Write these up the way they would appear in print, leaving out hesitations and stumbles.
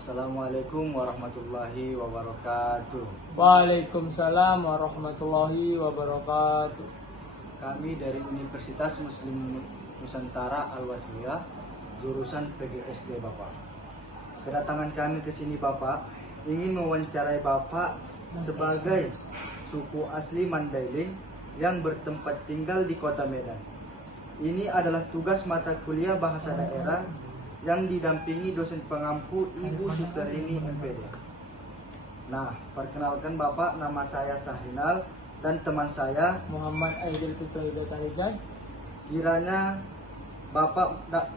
Assalamualaikum warahmatullahi wabarakatuh. Waalaikumsalam warahmatullahi wabarakatuh. Kami dari Universitas Muslim Nusantara Al-Wasliyah, jurusan PGSD Bapak. Kedatangan kami ke sini Bapak ingin mewawancarai Bapak sebagai suku asli Mandailing yang bertempat tinggal di Kota Medan. Ini adalah tugas mata kuliah bahasa daerah yang didampingi dosen pengampu Ibu Suterini MPD. Nah, perkenalkan Bapak, nama saya Sahrinal dan teman saya Muhammad Aidil Fitri Tarijat. Kiranya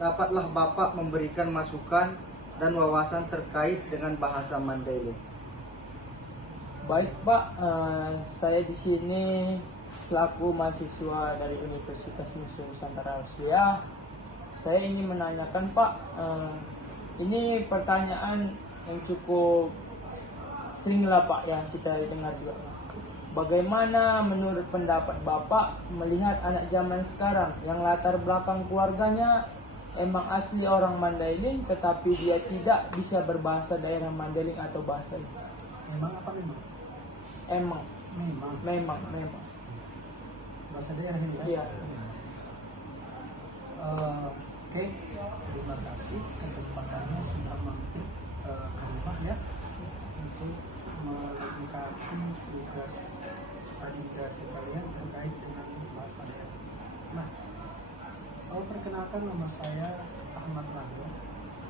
dapatlah Bapak memberikan masukan dan wawasan terkait dengan bahasa Mandailing. Baik Pak, saya di sini selaku mahasiswa dari Universitas Muslim Nusantara Al-Wasliyah. Saya ingin menanyakan Pak, ini pertanyaan yang cukup sering lah Pak yang kita dengar juga. Bagaimana menurut pendapat Bapak melihat anak zaman sekarang yang latar belakang keluarganya emang asli orang Mandailing tetapi dia tidak bisa berbahasa daerah Mandailing atau bahasa itu? Memang apa memang? Memang. Bahasa daerah ini ya? Iya. Oke, terima kasih kesempatannya sudah mampir ke rumah ya untuk melengkapi tugas adinda sekalian terkait dengan bahasa daerah. Nah, perkenalkan, nama saya Ahmad Rangga.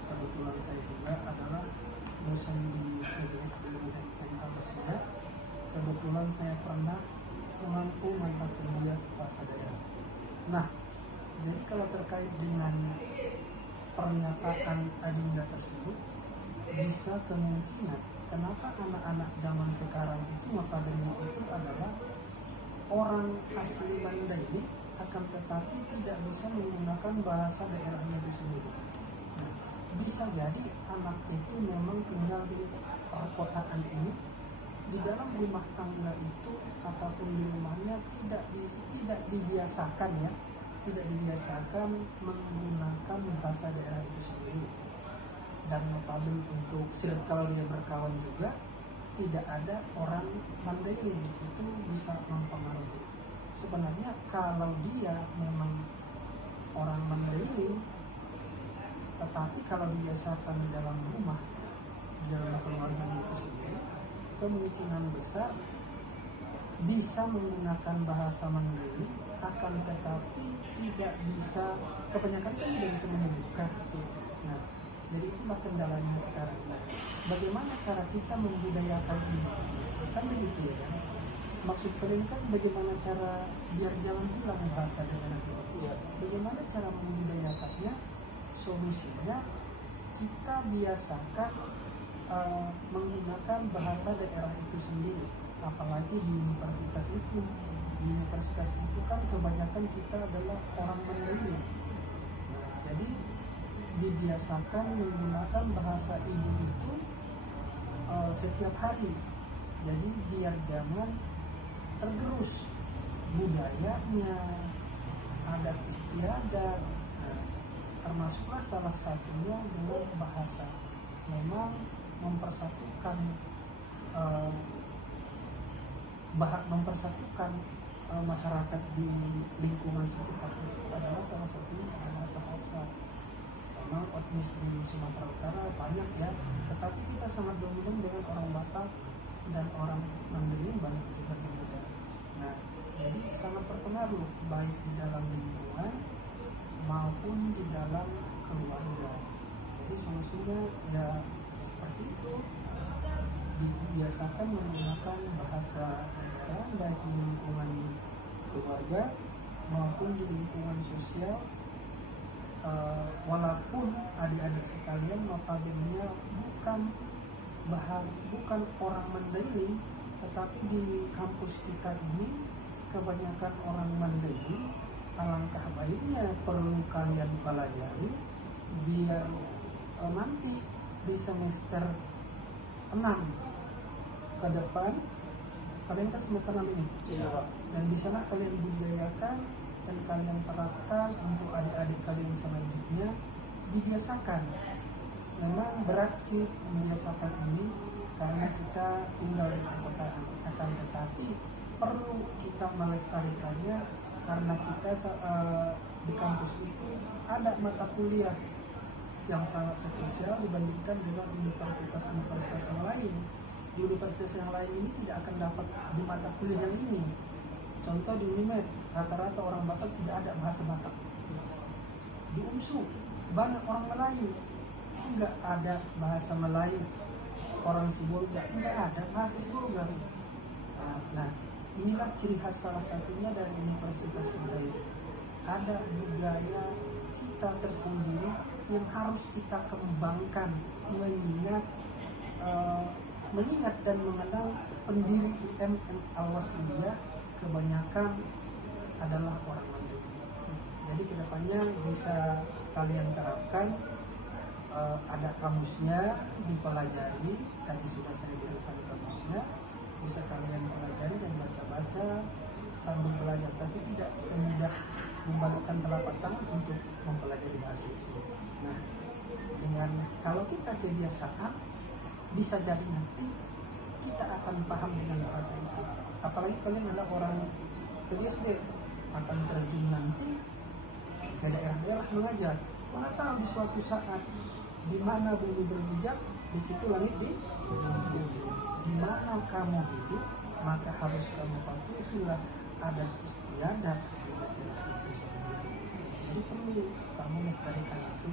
Kebetulan saya juga adalah dosen di PGSD Al-Wasliyah. Kebetulan saya pernah mengampu mata kuliah bahasa daerah. Nah, jadi kalau terkait dengan pernyataan adinda tersebut, bisa kemungkinan kenapa anak-anak zaman sekarang itu notabene itu adalah orang asli Mandailing akan tetapi tidak bisa menggunakan bahasa daerahnya itu sendiri. Nah, bisa jadi anak itu memang tinggal di perkotaan ini, di dalam rumah tangga itu ataupun di rumahnya tidak dibiasakan menggunakan bahasa daerah itu sendiri. Dan notabene untuk kalau dia berkawan juga tidak ada orang Mandailing, itu bisa mempengaruhi. Sebenarnya kalau dia memang orang Mandailing tetapi kalau dibiasakan di dalam rumah, di dalam keluarga itu sendiri, kemungkinan besar bisa menggunakan bahasa Mandailing, akan tetapi tidak bisa, kebanyakan kan tidak bisa menyebutkan. Nah, jadi itulah kendalanya sekarang. Nah, bagaimana cara kita membudayakan ini? Kan begitu ya kan? Maksud kalian kan bagaimana cara biar jangan hilang bahasa daerah itu? Ya, bagaimana cara membudayakannya? Solusinya kita biasakan menggunakan bahasa daerah itu sendiri. Apalagi di universitas itu. Di universitas itu kan kebanyakan kita adalah orang Mandailing. Nah, jadi dibiasakan menggunakan bahasa ibu itu setiap hari. Jadi biar jangan tergerus budayanya, adat istiadat. Nah, termasuklah salah satunya dengan bahasa. Memang mempersatukan masyarakat di lingkungan sekitar itu adalah salah satunya adalah bahasa. Memang etnis di Sumatera Utara banyak ya, tetapi kita sangat dominan dengan orang Batak dan orang Mandailing banyak juga berbeda. Nah, jadi sangat berpengaruh baik di dalam lingkungan maupun di dalam keluarga. Jadi solusinya ya seperti itu, dibiasakan menggunakan bahasa daerah baik di lingkungan keluarga maupun di lingkungan sosial. Walaupun adik-adik sekalian notabene bukan orang Mandailing, tetapi di kampus kita ini kebanyakan orang Mandailing. Alangkah baiknya perlu kalian pelajari biar nanti di semester 6 ke depan, kalian kan semester 6 ini Iya. dan di sana kalian budayakan dan kalian terapkan untuk adik-adik kalian selanjutnya, dibiasakan. memang berat sih membiasakan ini karena kita tinggal di perkotaan, akan tetapi perlu kita melestarikannya karena kita di kampus itu ada mata kuliah yang sangat spesial dibandingkan dengan universitas-universitas yang lain. Di universitas yang lain ini tidak akan dapat di mata kuliah yang ini. Contoh di UNIMED, rata-rata orang Batak tidak ada bahasa Batak. Di UNSU, banyak orang Melayu, enggak ada bahasa Melayu. Orang Sibolga, enggak ada bahasa Sibolga. Nah, inilah ciri khas salah satunya dari universitas kita ini. Ada budaya kita tersendiri yang harus kita kembangkan, mengingat dan mengenal pendiri UMN Al-Wasliyah kebanyakan adalah orang Mandailing. Jadi kedepannya bisa kalian terapkan, ada kamusnya dipelajari, tadi sudah saya berikan kamusnya, bisa kalian pelajari dan baca-baca sambil belajar, tapi tidak semudah membalikkan telapak tangan untuk mempelajari bahasa itu. Nah, dengan kalau kita kebiasaan, bisa jadi nanti kita akan paham dengan bahasa itu. Apalagi kalian adalah orang PGSD, akan terjun nanti ke daerah-daerah mengajar. Mana tahu di suatu saat di mana bumi berpijak, di situ langit dijunjung. Di mana kamu hidup, maka harus kamu patuhilah adat istiadat di daerah itu sendiri. Jadi perlu kamu melestarikan itu.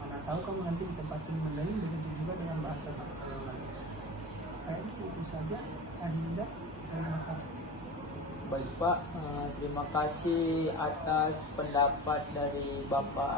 Mana tahu kamu nanti ditempatin Mandailing, begitu juga dengan bahasa-bahasa yang lain. Kayaknya itu saja. Adinda, terima kasih. Baik Pak, terima kasih atas pendapat dari Bapak